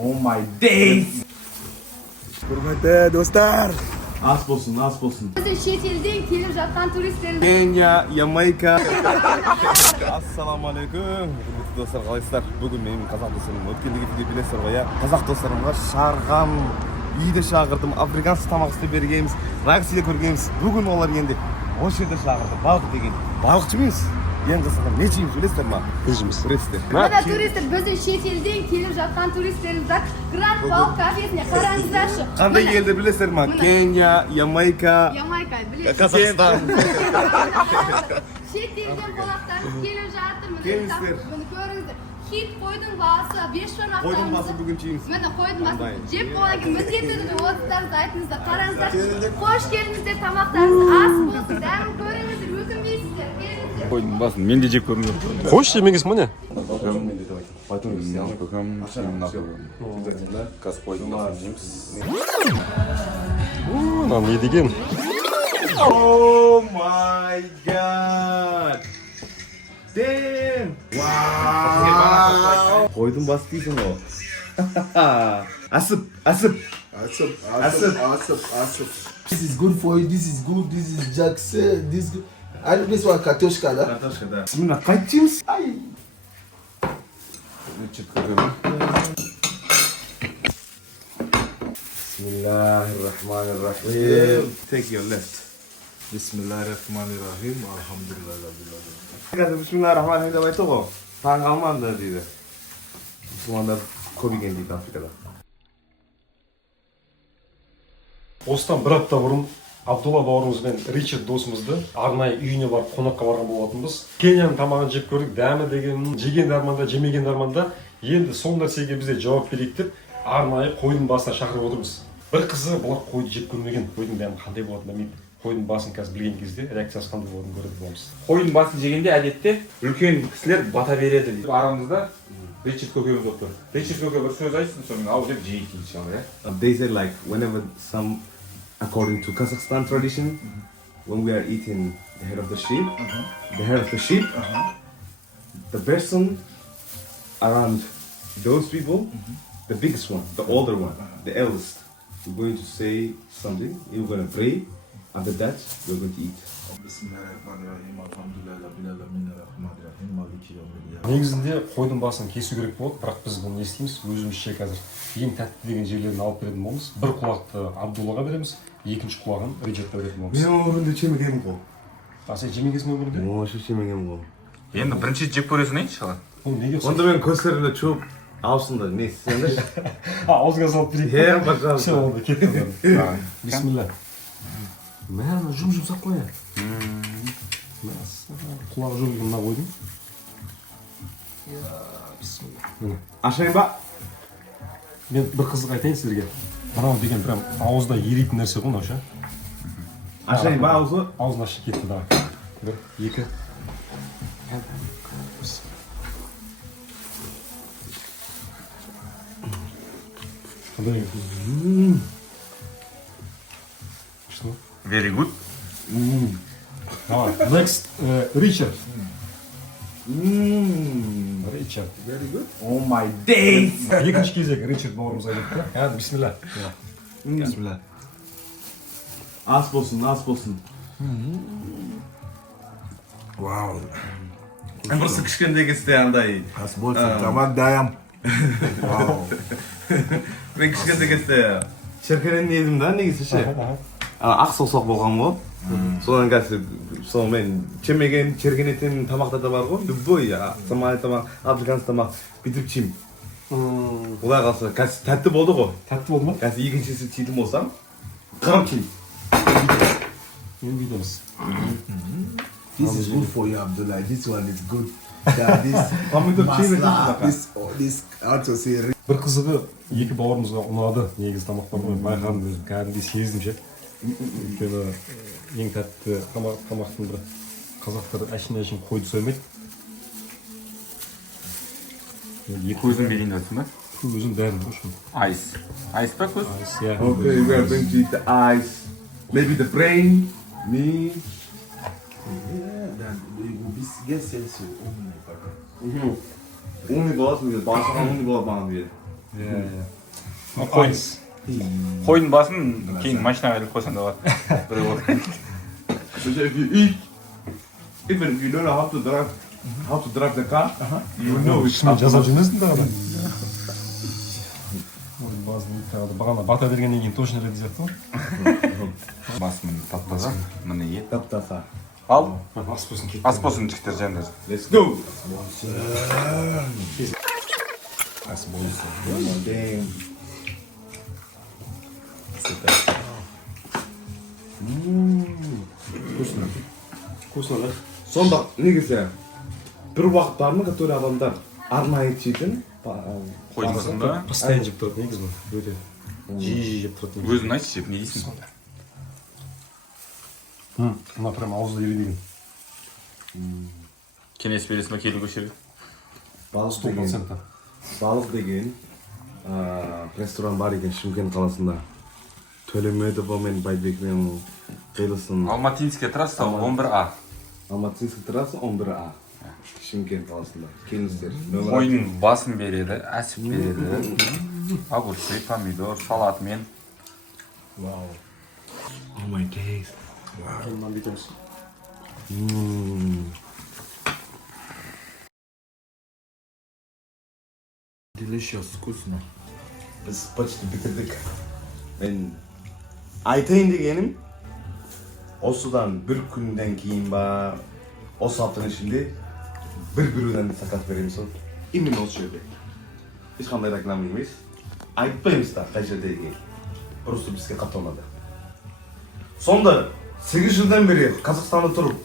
Oh my days. Hürmetli dostlar. Az bolsun. Biz şet elden kelip жатқан turistlerimiz. Kenya, Jamaika. Assalamu alaikum. Hürmetli dostlar, қалайсыздар? Бүгін менің қазақ достарым өткендегі видео білесіздер ғой, иә? Қазақ достарымға шарғам, үйді шақырдым, африканский тамақ істеп бергенбіз, раксиде көргенбіз. Бүгін олар енді осы жерде шақырды. Балық деген. Балықшы емес. Ең қызығы не жейміз білесіздер ма? Біз жейміз. Білесіздер. Мына туристер біздің шет елден келіп жатқан туристтеріміз Гранд Балық кафесіне қараңыздаршы. Қандай елді білесіздер ма? Кения, Ямайка, Ямайка, білесіз. Қазақстан. Шет елден қонақтарымыз келіп жатыр. Келіңіздер. Міне көріңіздер. Хит қойдың басы, 5 шорақтарымызды. Қойдың басы бүгін жейміз. Міне қойдың басы. Жеп болған кейін міндетті түрде отыздарыңызды айтыңыздар, қараңыздар. Қош келдіңіздер, тамақтарыңыз ас болсын, дәмін көріңіздер, өкінбейсіздер. Келіңіздер. Қойдың басын мен де жеп көргім келіп. Қош жемеңіз міне. Мынау не деген? Oh my god! Damn! Wow! Қойдың басы дейсің ғой. Асып. This is good for you. This is good. This is Jackson. This good. And this one katoshka, da? Картошкада. Мына қайтып жейміз? Ай! Bismillahirrahmanirrahim. Take your left. Bismillahirrahmanirrahim. Alhamdulillah rabbil alamin. қазір Bismillahirrahmanirrahim деп айтты ғой. Таң қалмаңдар дейді. Мұсылмандар көп екен дейді Африкада. Осыдан бір апта бұрын Абдулла бауырымыз бен Ричард досымызды арнайы үйіне барып қонаққа барған болатынбыз. Кенияның тамағын жеп көрдік, дәмі деген, жеген дарманда, жемеген дарманда. Енді сол нәрсеге бізде жауап берейік деп арнайы қойдың басына шақырып отырмыз. Бір қызығы бұлар қойды жеп көрмеген, қойдың дәмі қандай болатынын білмейді. Қойдың басын қазір білген кезде реакциясы қандай болатынын көретін боламыз. Қойдың басын жегенде әдетте үлкен кісілер бата береді дейді. Арамызда Ричард көкеміз болып тұр. Ричард көке бір сөз айтсын, сонымен ау деп жейік дейді жаңағы, иә. They say like whenever according to Kazakhstan tradition, when we are eating the head of the sheep, the person around those people, the biggest one, the older one, the eldest, we're going to say something, we're going to pray, after that we're going to eat. Bismillahirrahmanirrahim. Alhamdulillah rabbil alamin. Rahmanirrahim. Maliki yawmiddin. Негізінде қойдың басын кесу керек болады, бірақ біз bunu не істейміз? Өзімізше қазір ең тәтті деген жерлерін алып беретін боламыз. Бір құлақты Абдуллаға береміз, екінші құлағын Ричардқа беретін боламыз. Мен өмірімде жемегенмін ғой. Сен жемегенсің өмірінде? Вообще жемегенмін ғой. Енді бірінші жеп көресің ей шала. Ол неге ұқсайды? Онда мен көздерімді чуып аузында не істесеңдерші. Аузыңа салып берейік. Иә, пожалуйста. Все, онда кеттік. Бисмилля. Мә, жұмсақ қой. Құлағы жоқ екен мына қойдың. Ашайын ба? Мен бір қызық айтайын сіздерге. Мынау деген прям ауызда еритін нәрсе ғой мынау ше. Ашайын ба аузы? Аузын ашып кетті да. Бір, екі. Қандай? Что? Very good. Давай, next, Ричард. Ричард. Very good. Oh my days. Екінші кезек Ричард бауырымызға кетті. Hadi бисмилля. Bismillah. Az bolsun. Wow. Просто кішкентай кезде андай. As bolsun. Tamam dayam. Wow. Мен кішкентай кезде шеркенен едім да негізі ше. Ақ саусақ болған ғой. Содан қазір мен жемеген шеркенетін тамақта да бар ғой. Любой самай тамақ, африканский тамақ бүйтіп жеймін. Олай қалса қазір тәтті болды ғой. Тәтті болды ма? Қазір екіншісі тиетін болсам қырым жеймін. Енді бүйтеміз. This is good for you, Abdullah. This one is good. Yeah, this how to say. Бір қызығы екі бауырымызға ұнады негізі тамақтар ғой. Байқадым, кәдімгідей сездім ше. Өйткені ең тәтті тамақтың бірі. Қазақтар әшін қойды соймайды. Көзін берейін өтсін ба? Көзін бәрін қошын. Айс. Айс па көз? Okay, we are going to eat the eyes, maybe the brain, me. Yeah, then we will get sense of Умный болады, bağırsağın умный болады маған дейді. Қойдың басын кейін машинаға іліп қойсаң да болады. So if you eat, even if you don't know how to drive the car, you know it's Шын жазап жүрмесін тағы да. Бағана бата бергеннен кейін точно іледі сияқты ғой. Басын таптаса, міне ет. Taptasa. Ал, Ас болсын кетті. ас болсын жігіттер жандар. Let's go. Ас болсын. Damn. Вкусно, да? Сонда негізі бір уақыттарны который адамдар арнайы жейтін Қойдың басында. Постоянно жеп тұрады негізі бұл. Өте жиі жеп тұрады. Өзің айтшы жеп, не дейсің? Мына прям ауызда еридеген. Кеңес бересің ба келу көшеге? балық деген 100%. балық деген ресторан бар екен Шымкент қаласында. Төлемедова мен Байбекпен қиылысын Алматинская трасса 11А. Алматинский трасса 11А. Шымкент қаласында. Келіңіздер. Қойдың басын береді, әсіп береді. Огурцы, помидор, салатымен. Вау. Oh my days. Мынаны бүйтеміз. Delicious, вкусно. Біз почти бітірдік. Мен айтайын дегенім осыдан бір күнден кейін ба осы аптаның ішінде бір біреуден заказ береміз ғой. Именно осы жерде. Ешқандай реклама емес. Айтпаймыз да қай жерде екенін. Просто бізге қатты Сонда 8 жылдан бері Қазақстанда тұрып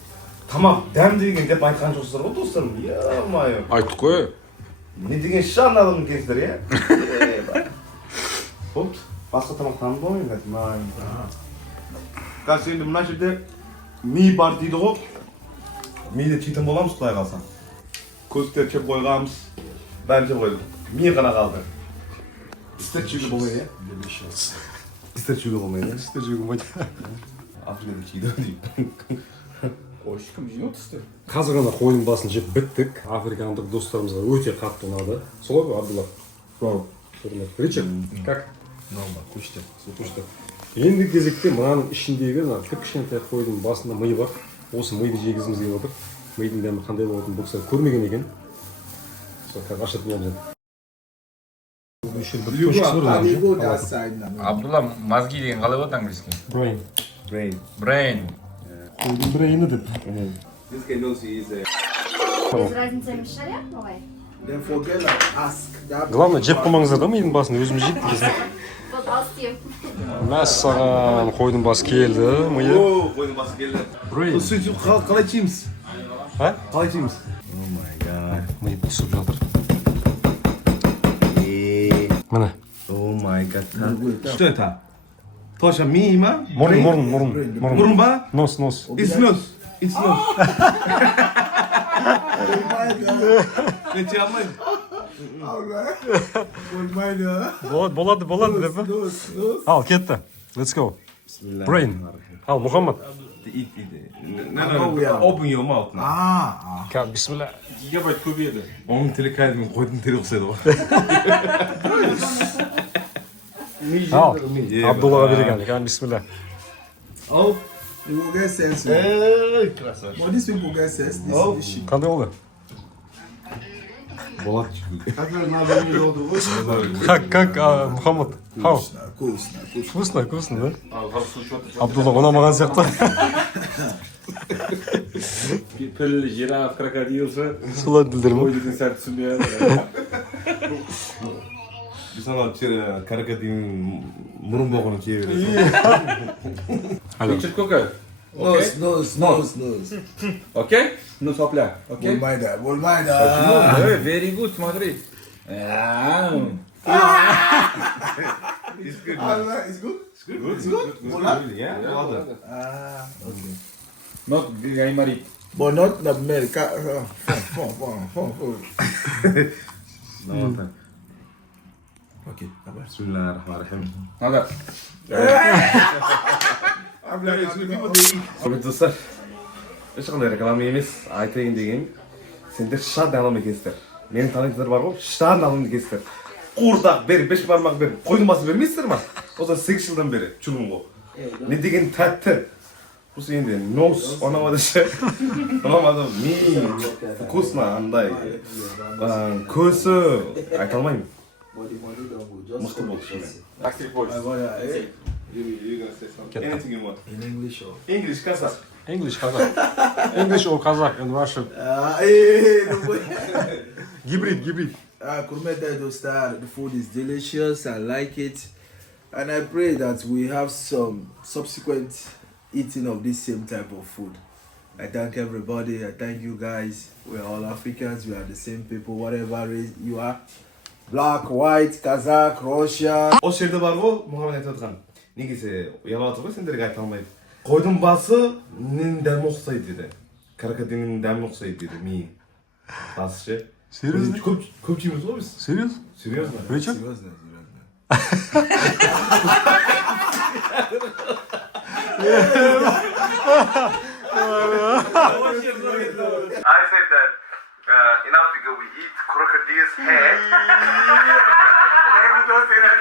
тамақ дәм деген деп айтқан жоқсыздар ғой достарым. Е-мое. Айттық қой. Не деген шан адам екенсіздер, иә? Болды. Басқа тамақтанып болмайын. Қазір енді мына жерде ми бар дейді ғой. Миді читін боламыз құдай қалса. Көзді жеп қойғанбыз. Бәрін жеп қойдық. Ми ғана қалды. Істер жеуге болмайды, иә? Істер жеуге болмайды, иә? Істер жеуге болмайды. Африкада жейді дейді. Қойшы кім жей отырсыздар? Қазір ғана қойдың басын жеп біттік. Африкандық достарымызға өте қатты ұнады. Солай ғой, Абдулла? Вау. Ричард, как? Нормально, күшті. Күшті. Енді кезекте мынаның ішіндегі кішкентай қойдың басында ми бар. Осы миды жегізіміз келіп отыр. Мидың дәмі қандай болатынын бұл кісілер көрмеген екен. Сол қазір ашатын боламыз енді. You go that side now. Абдулла, мозги деген қалай болады английский? Brain. Brain. Қойдың брейні деп. This guy knows he is a... Без разницы емес шығар, иә, оғай? Then forget like ask. That Главное, жеп қоймаңыздар да мидың басын өзіміз жейді кезінде. Вот ал істеу. Мәссаған, қойдың басы келді, миы. О, қойдың басы келді. Brain. Сөйтіп қалай жейміз? А? Қалай жейміз? Oh my god. Ми түсіп жатыр. Міне. Oh my god. Что это? Тоже ми ма? Мұрын. Мұрын ба? Нос. It's nose. It's nose. Нече алмайды. Болады деп пе? Ал, кетті. Let's go. Brain. Ал, Мұхаммад. Open your mouth. Кәл, бисмилля. Гигабайт көбейеді. Оның тілі кәдімгі қойдың тілі ұқсайды ғой. Ал, Абдуллаға берген. Кәл, бисмилля. oh, you will get sense. Красавчик. But these people get sense. This shit. Қандай болды? Болады. Как, Мұхаммад? Хау? Вкусно. Вкусно, да? Абдулла ұнамаған сияқты. Піл, жираф, крокодилшы. Солай білдірім. Қой деген сәт түсінбей. Біз ана каракатин мұрын болғаны кие береді. Ричард Кока. Nose. Окей? Ну, сопля. Окей? Will mind that. Very good, смотри. It's good. It's good. It's good. Yeah, ладно. Okay. Not гайморит. But not the milk. Okay. Bismillahirrahmanirrahim. Надо. Құрметті достар, ешқандай реклама емес, айтайын деген, сендер шат адам екенсіздер. Мені танитындар бар ғой, шат адам екенсіздер. Qurdak beri, 5 barmak beri. Koydun bası vermeysizdir mi? O zaman 8 yıldan beri çulungu. Ne degen tatlı. Bu senin nos, onamadı şey. Onamadı mi. Вкусно, андай. Көсі. Айта алмаймын. Мықты болды шынымен. Backstreet Boys. Anything you want. In English or? English, Kazakh. English Kazakh. English or Kazakh and Russian. Hybrid. Kurmeta dostlar, the food is delicious. I like it, and I pray that we have some subsequent eating of this same type of food. I thank everybody. I thank you guys. We're all Africans. We are the same people, whatever race you are. Black, white, Kazakh, Russia. Осы жерде бар ғой, мұхаммед айтып отқан. Негізі ұялып жатыр ғой, сендерге айта алмайды. Қойдың басы ненің дәмі ұқсайды деді. Крокодилдің дәмі ұқсайды деді, миы. Басы ше. Серьезно? Көп жейміз ғой біз. Серьезно? Серьезно? Причем? Seriously. I said that in Africa we eat crocodile's head. And we don't say that.